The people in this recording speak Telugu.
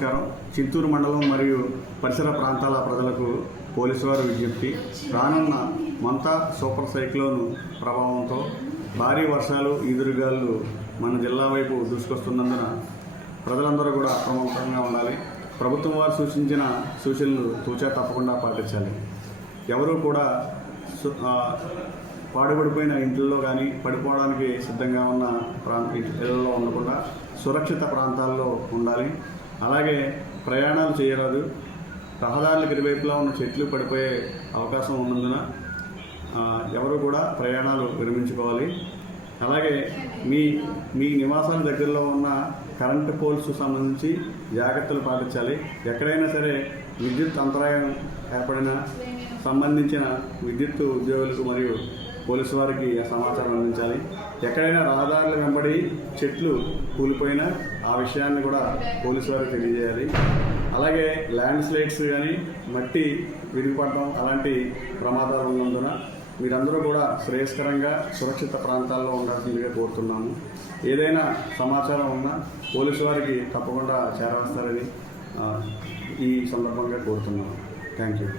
నమస్కారం. చింతూరు మండలం మరియు పరిసర ప్రాంతాల ప్రజలకు పోలీసు వారి విజ్ఞప్తి. రానున్న మంతా సూపర్ సైక్లోన్ ప్రభావంతో భారీ వర్షాలు, ఈదురుగాలు మన జిల్లా వైపు దూసుకొస్తున్నందున ప్రజలందరూ కూడా అప్రమత్తంగా ఉండాలి. ప్రభుత్వం వారు సూచించిన సూచనలు తూచా తప్పకుండా పాటించాలి. ఎవరూ కూడా పాడుపడిపోయిన ఇంట్లో కానీ పడిపోవడానికి సిద్ధంగా ఉన్న ఇళ్లలో ఉండకుండా సురక్షిత ప్రాంతాల్లో ఉండాలి. అలాగే ప్రయాణాలు చేయరాదు. రహదారులకు ఇరువైపులా ఉన్న చెట్లు పడిపోయే అవకాశం ఉన్నందున ఎవరు కూడా ప్రయాణాలు విరమించుకోవాలి. అలాగే మీ నివాసాల దగ్గరలో ఉన్న కరెంటు పోల్స్ సంబంధించి జాగ్రత్తలు పాటించాలి. ఎక్కడైనా సరే విద్యుత్ అంతరాయం ఏర్పడిన సంబంధించిన విద్యుత్ ఉద్యోగులకు మరియు పోలీసు వారికి సమాచారం అందించాలి. ఎక్కడైనా రహదారుల వెంబడి చెట్లు కూలిపోయినా ఆ విషయాన్ని కూడా పోలీసు వారికి తెలియజేయాలి. అలాగే ల్యాండ్ స్లైడ్స్ కానీ మట్టి విరిగిపడడం అలాంటి ప్రమాదాలు ఉన్నందున మీరందరూ కూడా శ్రేయస్కరంగా సురక్షిత ప్రాంతాల్లో ఉండాల్సిందిగా కోరుతున్నాము. ఏదైనా సమాచారం ఉన్నా పోలీసు వారికి తప్పకుండా చేరవేస్తారని ఈ సందర్భంగా కోరుతున్నాను. Thank you.